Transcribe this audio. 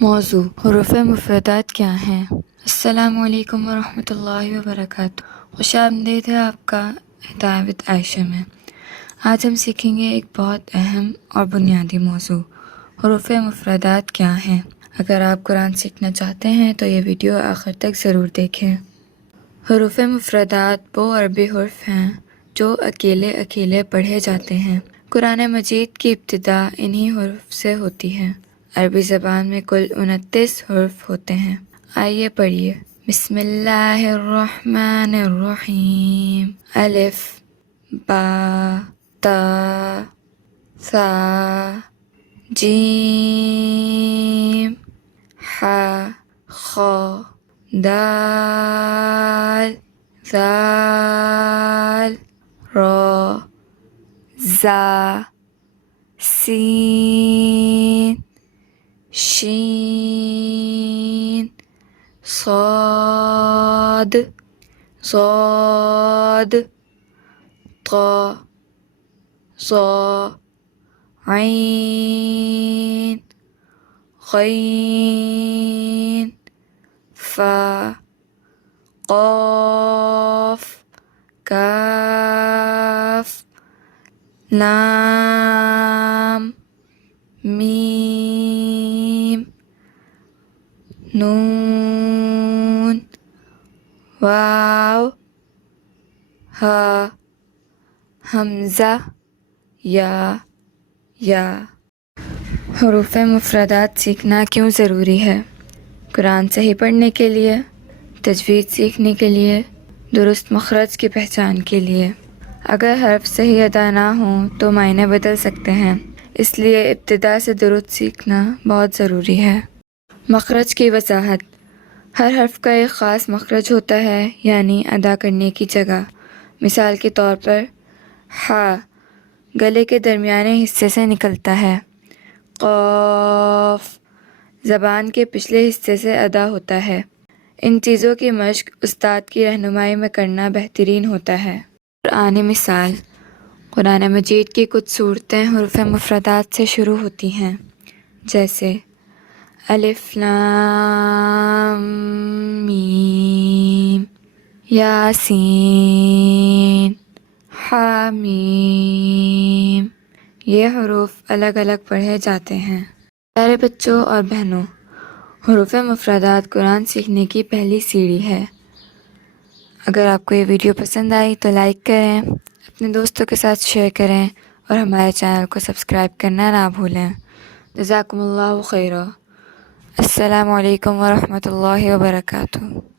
موضوع حروف مفردات کیا ہیں؟ السلام علیکم ورحمۃ اللہ وبرکاتہ۔ خوش آمدید ہے آپ کا ہدایت عائشہ میں۔ آج ہم سیکھیں گے ایک بہت اہم اور بنیادی موضوع، حروف مفردات کیا ہیں۔ اگر آپ قرآن سیکھنا چاہتے ہیں تو یہ ویڈیو آخر تک ضرور دیکھیں۔ حروف مفردات وہ عربی حرف ہیں جو اکیلے اکیلے پڑھے جاتے ہیں۔ قرآن مجید کی ابتدا انہی حروف سے ہوتی ہے۔ عربی زبان میں کل 29 حروف ہوتے ہیں۔ آئیے پڑھیے۔ بسم اللہ الرحمن الرحیم۔ الف، با، تا، ثا، جیم، ح، خ، دال، ذال، را، زا، سین، شین، صاد، ضاد، طا، ظا، عین، غین، فا، قاف، کاف، لام، میم، نون، واو، ہا، حمزہ، یا۔ حروف مفردات سیکھنا کیوں ضروری ہے؟ قرآن صحیح پڑھنے کے لیے، تجوید سیکھنے کے لیے، درست مخرج کی پہچان کے لیے۔ اگر حرف صحیح ادا نہ ہوں تو معنی بدل سکتے ہیں، اس لیے ابتدا سے درست سیکھنا بہت ضروری ہے۔ مخرج کی وضاحت۔ ہر حرف کا ایک خاص مخرج ہوتا ہے، یعنی ادا کرنے کی جگہ۔ مثال کے طور پر ح گلے کے درمیانے حصے سے نکلتا ہے۔ قاف زبان کے پچھلے حصے سے ادا ہوتا ہے۔ ان چیزوں کی مشق استاد کی رہنمائی میں کرنا بہترین ہوتا ہے۔ قرآنی مثال۔ قرآن مجید کی کچھ صورتیں حروف مفردات سے شروع ہوتی ہیں، جیسے الف لام میم، یاسین، حامیم۔ یہ حروف الگ الگ پڑھے جاتے ہیں۔ پیارے بچوں اور بہنوں، حروف مفردات قرآن سیکھنے کی پہلی سیڑھی ہے۔ اگر آپ کو یہ ویڈیو پسند آئی تو لائک کریں، اپنے دوستوں کے ساتھ شیئر کریں اور ہمارے چینل کو سبسکرائب کرنا نہ بھولیں۔ جزاکم اللہ خیرا۔ السلام علیکم ورحمۃ اللہ وبرکاتہ۔